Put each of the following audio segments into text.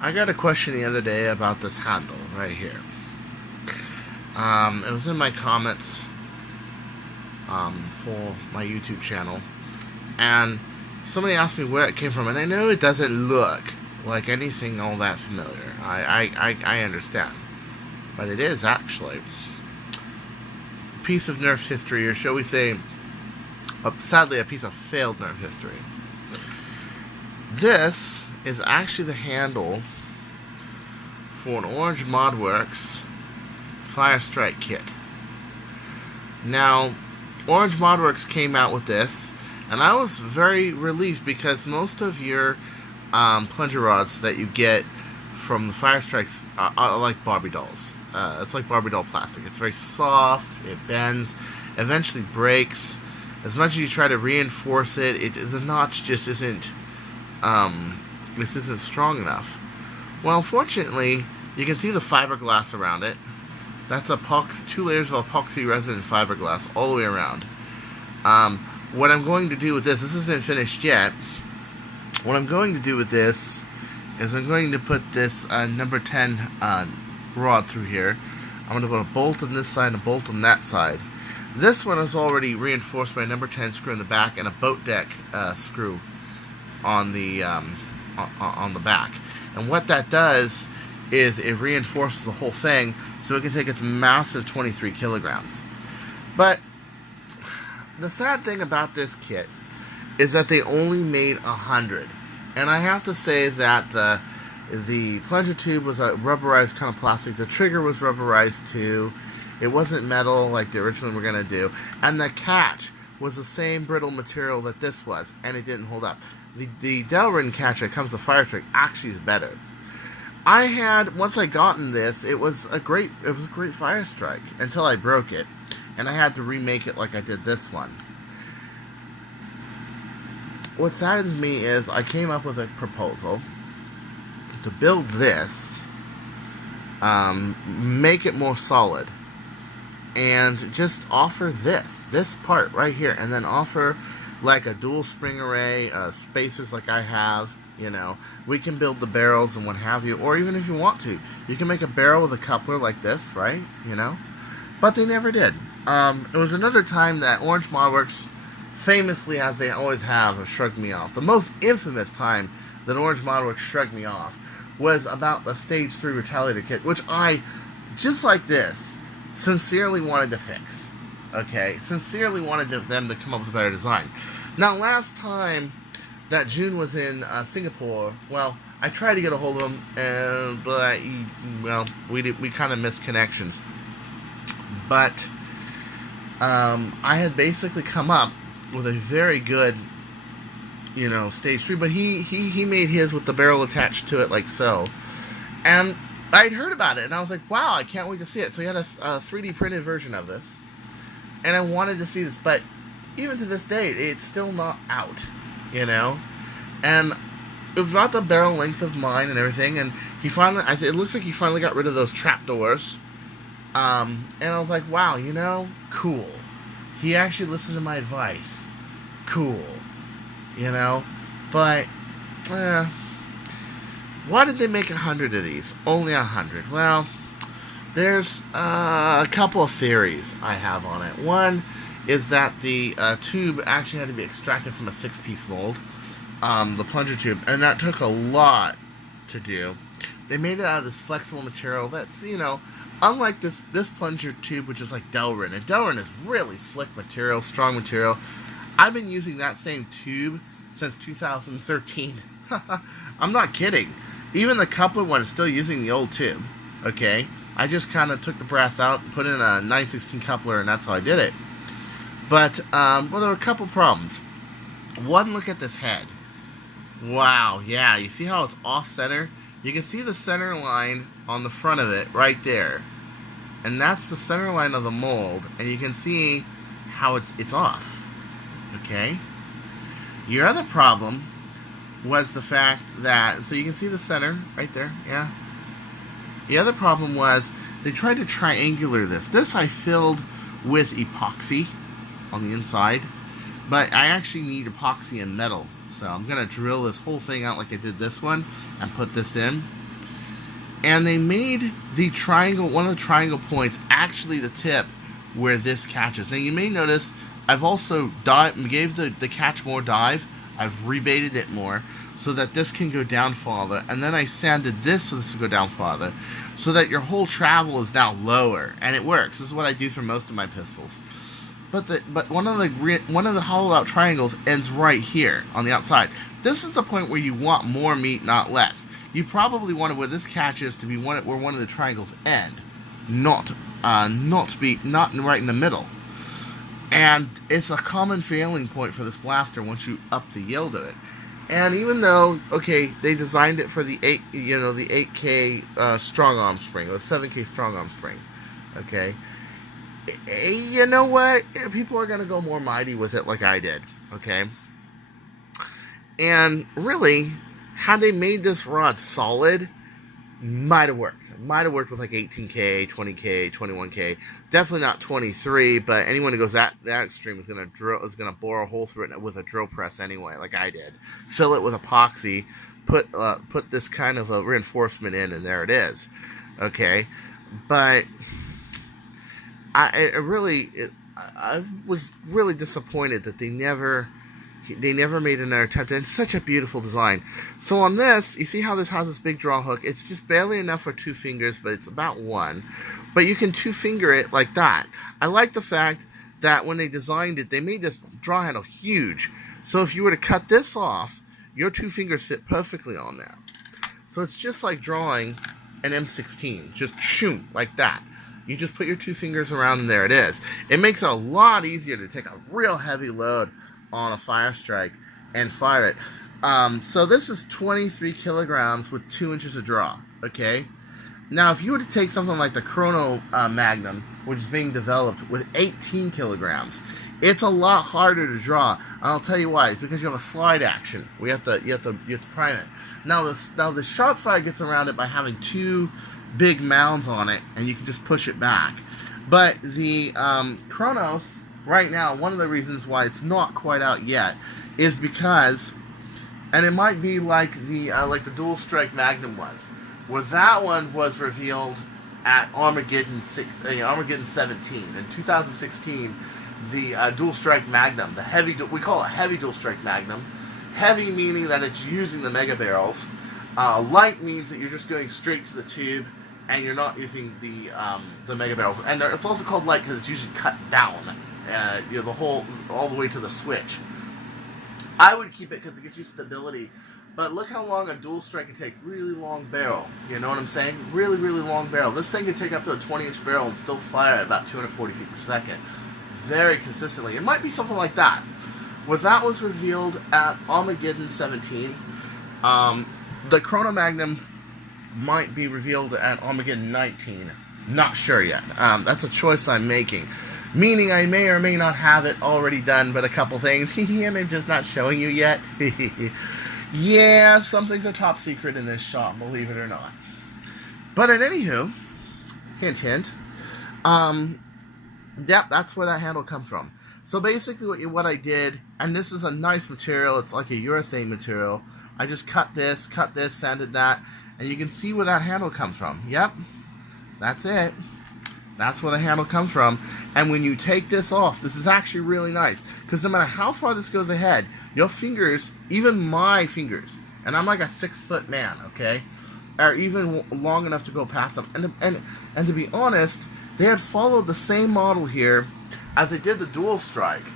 I got a question the other day about this handle right here. It was in my comments for my YouTube channel, and somebody asked me where it came from, and I know it doesn't look like anything all that familiar. I understand, but it is actually a piece of Nerf history, or shall we say, sadly, a piece of failed Nerf history. This is actually the handle for an Orange ModWorks Firestrike kit. Now, Orange ModWorks came out with this, and I was very relieved because most of your plunger rods that you get from the Firestrikes are like Barbie dolls. It's like Barbie doll plastic. It's very soft, it bends, eventually breaks. As much as you try to reinforce it, the notch just isn't this isn't strong enough. Well, unfortunately, you can see the fiberglass around it. That's epoxy, 2 layers of epoxy resin fiberglass all the way around. What I'm going to do with this isn't finished yet. What I'm going to do with this is I'm going to put this number 10 rod through here. I'm going to put a bolt on this side and a bolt on that side. This one is already reinforced by a number 10 screw in the back and a boat deck screw on the back. And what that does is it reinforces the whole thing so it can take its massive 23 kilograms. But the sad thing about this kit is that they only made 100. And I have to say that the plunger tube was a rubberized kind of plastic. The trigger was rubberized too. It wasn't metal like the original we're going to do. And the catch was the same brittle material that this was, and it didn't hold up. The Delrin catch that comes with Firestrike actually is better. Once I gotten this, it was a great Firestrike until I broke it, and I had to remake it like I did this one. What saddens me is I came up with a proposal to build this, make it more solid, and just offer this part right here, and then offer like a dual spring array, spacers like I have. You know, we can build the barrels and what have you, or even if you want to, you can make a barrel with a coupler like this, right? You know, but they never did. It was another time that Orange ModWorks, famously as they always have shrugged me off. The most infamous time that Orange ModWorks shrugged me off was about the Stage 3 Retaliator kit, which I, just like this, sincerely wanted to fix. Okay, sincerely wanted them to come up with a better design. Now, last time that June was in Singapore, well, I tried to get a hold of him, but we kind of missed connections. But I had basically come up with a very good, Stage 3, but he made his with the barrel attached to it like so. And I'd heard about it, and I was like, wow, I can't wait to see it. So he had a 3D printed version of this, and I wanted to see this, but even to this day, it's still not out. And it was about the barrel length of mine and everything, and it looks like he finally got rid of those trapdoors, and I was like, wow, cool. He actually listened to my advice. Cool. But, why did they make 100 of these? Only 100. Well, there's a couple of theories I have on it. One is that the tube actually had to be extracted from a 6-piece mold, the plunger tube, and that took a lot to do. They made it out of this flexible material that's, unlike this plunger tube, which is like Delrin, and Delrin is really slick material, strong material. I've been using that same tube since 2013. I'm not kidding. Even the coupler one is still using the old tube, okay? I just kind of took the brass out, put in a 9/16 coupler, and that's how I did it. But, there were a couple problems. One, look at this head. Wow, yeah, you see how it's off-center? You can see the center line on the front of it right there. And that's the center line of the mold, and you can see how it's off. Okay? Your other problem was the fact that, so you can see the center right there, yeah? The other problem was they tried to triangular this. This I filled with epoxy on the inside, but I actually need epoxy and metal, so I'm gonna drill this whole thing out like I did this one and put this in. And they made the triangle, one of the triangle points, actually the tip where this catches. Now you may notice I've also gave the catch more dive. I've rebaited it more so that this can go down farther. And then I sanded this so this will go down farther, so that your whole travel is now lower. And it works. This is what I do for most of my pistols. But one of the hollow out triangles ends right here on the outside. This is the point where you want more meat, not less. You probably want where this catch is to be where one of the triangles end, not right in the middle. And it's a common failing point for this blaster once you up the yield of it. And even though, okay, they designed it for the 8K strong arm spring, or the 7K strong arm spring, okay, you know what? People are gonna go more mighty with it, like I did, okay. And really, had they made this rod solid, might have worked. Might have worked with like 18K, 20K, 21K. Definitely not 23, but anyone who goes that extreme is gonna bore a hole through it with a drill press anyway, like I did. Fill it with epoxy, put this kind of a reinforcement in, and there it is. Okay, but I was really disappointed that they never made another attempt, and it's such a beautiful design. So on this, you see how this has this big draw hook? It's just barely enough for 2 fingers, but it's about 1. But you can 2-finger it like that. I like the fact that when they designed it, they made this draw handle huge. So if you were to cut this off, your 2 fingers fit perfectly on there. So it's just like drawing an M16, just shoom, like that. You just put your 2 fingers around and there it is. It makes it a lot easier to take a real heavy load on a Firestrike and fire it. So this is 23 kilograms with 2 inches of draw, okay? Now, if you were to take something like the Chrono Magnum, which is being developed with 18 kilograms, it's a lot harder to draw. And I'll tell you why. It's because you have a slide action. You have to prime it. Now the sharp fire gets around it by having 2 big mounds on it, and you can just push it back. But the Chronos, right now, one of the reasons why it's not quite out yet is because, and it might be like the Dual Strike Magnum was, where that one was revealed at Armageddon 17 in 2016. The Dual Strike Magnum, we call it heavy Dual Strike Magnum. Heavy meaning that it's using the mega barrels. Light means that you're just going straight to the tube and you're not using the mega barrels. And it's also called light because it's usually cut down. All the way to the switch. I would keep it because it gives you stability, but look how long a dual strike can take. Really long barrel, you know what I'm saying? Really, really long barrel. This thing can take up to a 20-inch barrel and still fire at about 240 feet per second, very consistently. It might be something like that. Well, that was revealed at Armageddon 17. The Chrono Magnum might be revealed at Armageddon 19. Not sure yet. That's a choice I'm making. Meaning I may or may not have it already done, but a couple things, and I'm just not showing you yet. Yeah, some things are top secret in this shop, believe it or not. But at anywho, hint, hint, yep, that's where that handle comes from. So basically what I did, and this is a nice material, it's like a urethane material, I just cut this, sanded that, and you can see where that handle comes from. Yep, that's it. That's where the handle comes from. And when you take this off, this is actually really nice. Because no matter how far this goes ahead, your fingers, even my fingers, and I'm like a 6-foot man, okay, are even long enough to go past them. And to be honest, they had followed the same model here as they did the Dual Strike,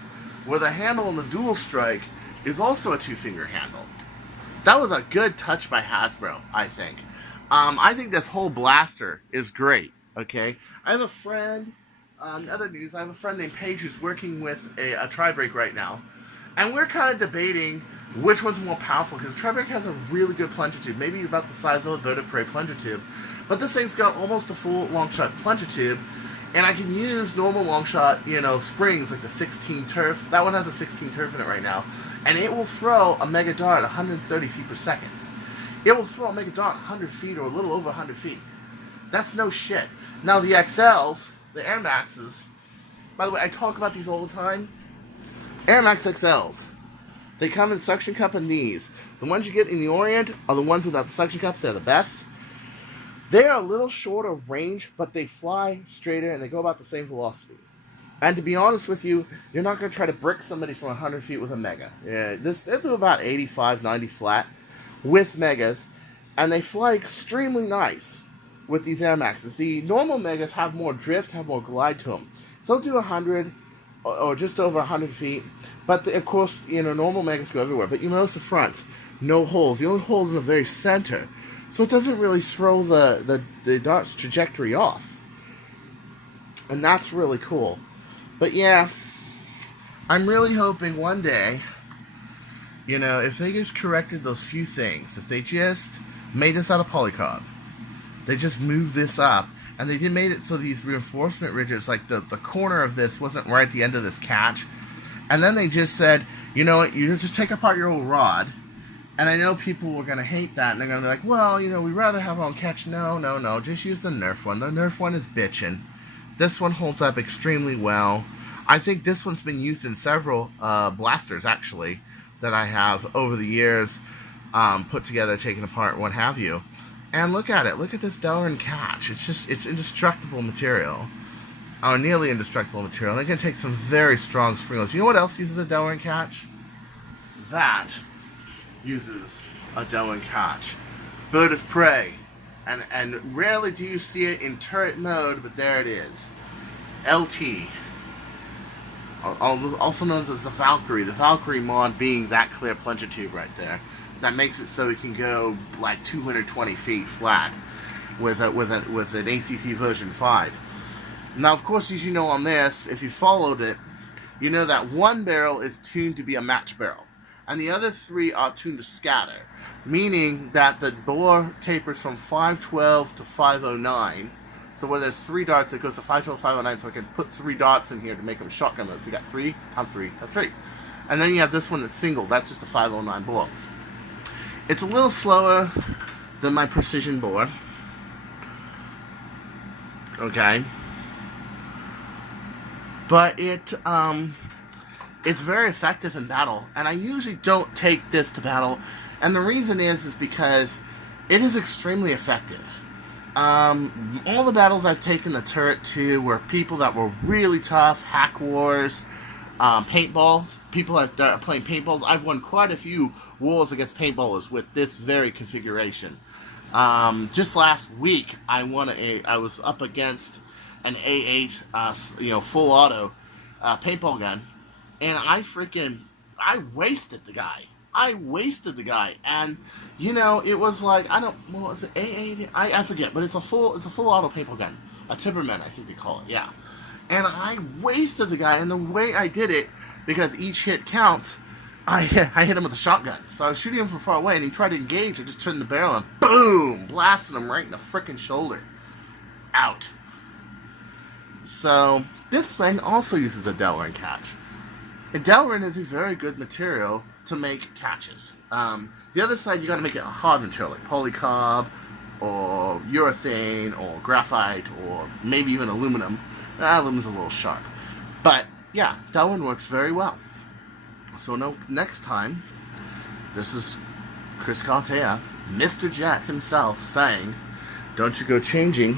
where the handle on the Dual Strike is also a 2-finger handle. That was a good touch by Hasbro, I think. I think this whole blaster is great, okay? I have a friend, other news, I have a friend named Paige who's working with a tri-brake right now. And we're kind of debating which one's more powerful, because the tri-brake has a really good plunger tube, maybe about the size of a bird of prey plunger tube. But this thing's got almost a full long shot plunger tube, and I can use normal long shot, springs like the 16 turf. That one has a 16 turf in it right now. And it will throw a mega dart 130 feet per second. It will throw a mega dart 100 feet or a little over 100 feet. That's no shit. Now the XLs, the Air Maxes, by the way, I talk about these all the time. Air Max XLs. They come in suction cup and these. The ones you get in the Orient are the ones without the suction cups. They're the best. They're a little shorter range, but they fly straighter and they go about the same velocity. And to be honest with you, you're not going to try to brick somebody from 100 feet with a Mega. Yeah, they'll do about 85, 90 flat with Megas, and they fly extremely nice with these Air Maxes. The normal Megas have more drift, have more glide to them. So they'll do 100 or just over 100 feet. But of course, normal Megas go everywhere. But you notice the front, no holes. The only hole's in the very center. So it doesn't really throw the dart's trajectory off. And that's really cool. But yeah, I'm really hoping one day, if they just corrected those few things, if they just made this out of polycarb, they just moved this up, and they made it so these reinforcement ridges, like the corner of this wasn't right at the end of this catch, and then they just said, you know what, you just take apart your old rod, and I know people were going to hate that, and they're going to be like, well, we'd rather have on catch. No, just use the Nerf one. The Nerf one is bitchin'. This one holds up extremely well. I think this one's been used in several blasters, actually, that I have over the years put together, taken apart, what have you. And look at it. Look at this Delrin catch. It's indestructible material. Or nearly indestructible material. And it can take some very strong springlers. You know what else uses a Delrin catch? That uses a Delrin catch. Bird of Prey. And rarely do you see it in turret mode, but there it is. LT. Also known as the Valkyrie. The Valkyrie mod being that clear plunger tube right there. That makes it so it can go like 220 feet flat with an ACC version 5. Now, of course, as you know on this, if you followed it, you know that one barrel is tuned to be a match barrel. And the other 3 are tuned to scatter. Meaning that the bore tapers from 512 to 509. So where there's 3 darts, it goes to 512, 509. So I can put 3 dots in here to make them shotgun loads. So you got 3 times 3 times 3. And then you have this one that's single. That's just a 509 bore. It's a little slower than my precision bore. Okay. But it's very effective in battle. And I usually don't take this to battle. And the reason is because it is extremely effective. All the battles I've taken the turret to were people that were really tough, hack wars, paintballs. People that are playing paintballs. I've won quite a few wars against paintballers with this very configuration. Just last week, I was up against an A8, full auto paintball gun, and I wasted the guy. And it was like, what was it, A8? I forget, but it's a full auto paintball gun, a Timberman, I think they call it, yeah. And I wasted the guy, and the way I did it, because each hit counts, I hit him with a shotgun. So I was shooting him from far away, and he tried to engage. I just turned the barrel and boom, blasted him right in the frickin' shoulder. Out. So this thing also uses a Delrin catch. And Delrin is a very good material to make catches. The other side, you got to make it a hard material, like polycarb, or urethane, or graphite, or maybe even aluminum. Aluminum's a little sharp. But, yeah, Delrin works very well. So next time, this is Chris Cartea, Mr. Jet himself, saying, don't you go changing.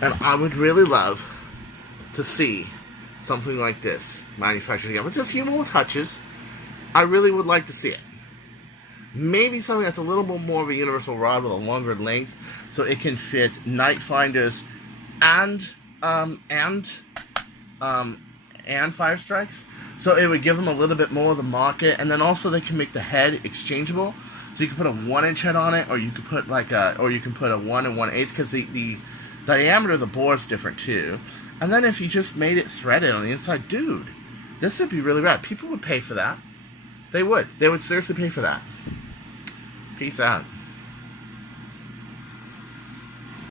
And I would really love to see something like this manufactured again. With a few more touches, I really would like to see it. Maybe something that's a little bit more of a universal rod with a longer length, so it can fit night finders and fire strikes. So it would give them a little bit more of the market, and then also they can make the head exchangeable. So you can put a 1-inch head on it, or you could put a 1 1/8, because the diameter of the bore is different too. And then if you just made it threaded on the inside, dude, this would be really rad. People would pay for that. They would. They would seriously pay for that. Peace out.